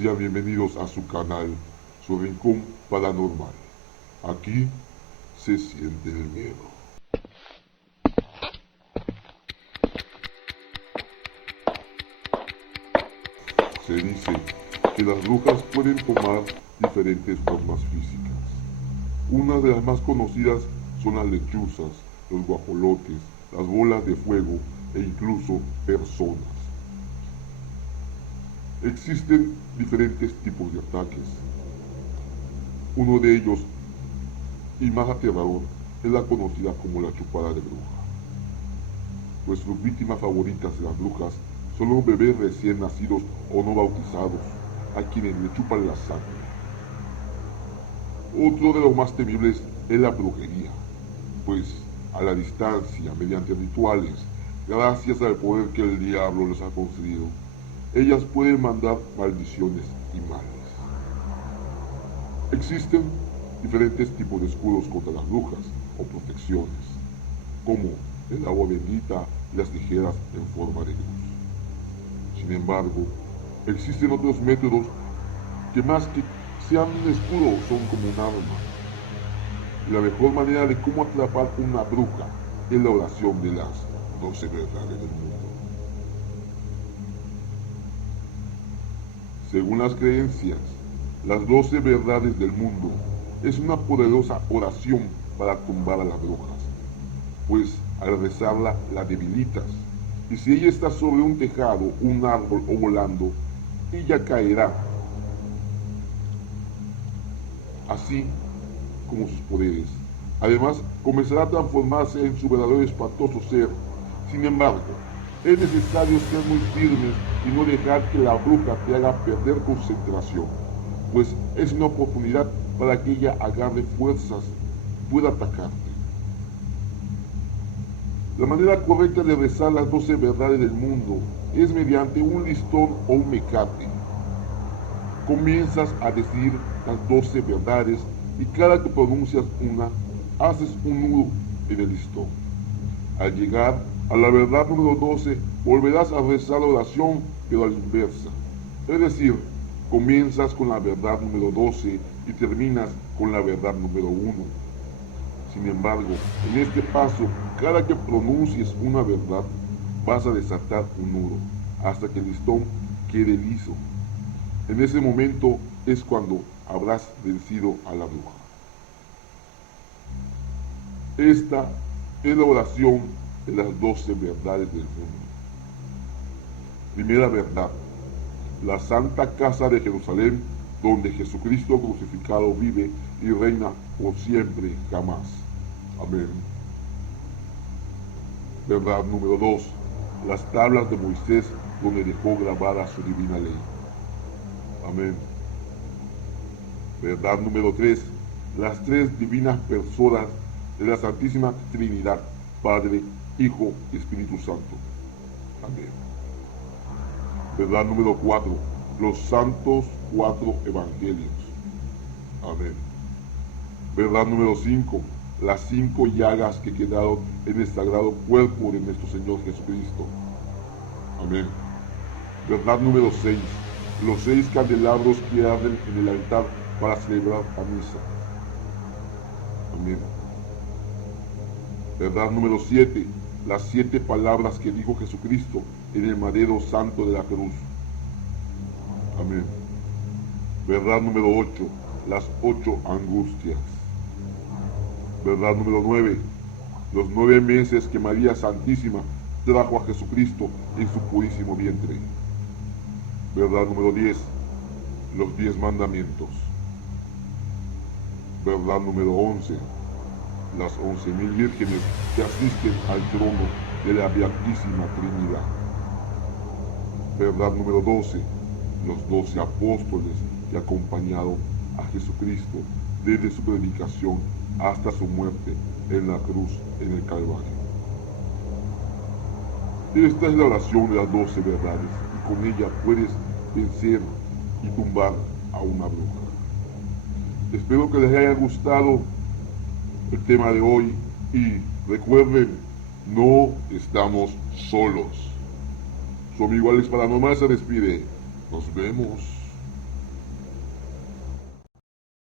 Sean bienvenidos a su canal, su rincón paranormal. Aquí se siente el miedo. Se dice que las brujas pueden tomar diferentes formas físicas. Una de las más conocidas son las lechuzas, los guajolotes, las bolas de fuego e incluso personas. Existen diferentes tipos de ataques. Uno de ellos, y más aterrador, es la conocida como la chupada de bruja. Pues sus víctimas favoritas de las brujas son los bebés recién nacidos o no bautizados, a quienes le chupan la sangre. Otro de los más temibles es la brujería, pues a la distancia, mediante rituales, gracias al poder que el diablo les ha concedido, ellas pueden mandar maldiciones y males. Existen diferentes tipos de escudos contra las brujas o protecciones, como el agua bendita y las tijeras en forma de cruz. Sin embargo, existen otros métodos que más que sean un escudo son como un arma. Y la mejor manera de cómo atrapar una bruja es la oración de las 12 verdades del mundo. Según las creencias, las 12 verdades del mundo es una poderosa oración para tumbar a las brujas, pues al rezarla la debilitas, y si ella está sobre un tejado, un árbol o volando, ella caerá, así como sus poderes. Además, comenzará a transformarse en su verdadero espantoso ser. Sin embargo, es necesario ser muy firmes y no dejar que la bruja te haga perder concentración, pues es una oportunidad para que ella agarre fuerzas, pueda atacarte. La manera correcta de rezar las 12 verdades del mundo es mediante un listón o un mecate. Comienzas a decir las 12 verdades y cada que pronuncias una, haces un nudo en el listón. Al llegar a la verdad número 12, volverás a rezar la oración, pero a la inversa. Es decir, comienzas con la verdad número 12 y terminas con la verdad número 1. Sin embargo, en este paso, cada que pronuncies una verdad, vas a desatar un nudo, hasta que el listón quede liso. En ese momento es cuando habrás vencido a la bruja. Esta es la oración de las 12 verdades del mundo. Primera verdad: la Santa Casa de Jerusalén, donde Jesucristo crucificado vive y reina por siempre, jamás. Amén. Verdad número 2: las tablas de Moisés, donde dejó grabada su divina ley. Amén. Verdad número 3: las 3 divinas personas de la Santísima Trinidad, Padre, Hijo y Espíritu Santo. Amén. Verdad número 4: los santos 4 evangelios. Amén. Verdad número 5: las 5 llagas que quedaron en el sagrado cuerpo de nuestro Señor Jesucristo. Amén. Verdad número 6: los 6 candelabros que arden en el altar para celebrar la misa. Amén. Verdad número 7: las 7 palabras que dijo Jesucristo en el madero santo de la cruz. Amén. Verdad número 8: las 8 angustias. Verdad número 9: los 9 meses que María Santísima trajo a Jesucristo en su purísimo vientre. Verdad número 10: los 10 mandamientos. Verdad número 11: las 11.000 vírgenes que asisten al trono de la Beatísima Trinidad. Verdad número 12: los 12 apóstoles que acompañaron a Jesucristo desde su predicación hasta su muerte en la cruz en el Calvario. Esta es la oración de las 12 verdades, y con ella puedes vencer y tumbar a una bruja. Espero que les haya gustado el tema de hoy y recuerden, no estamos solos. Su amigo Alex Paranormal se despide. Nos vemos.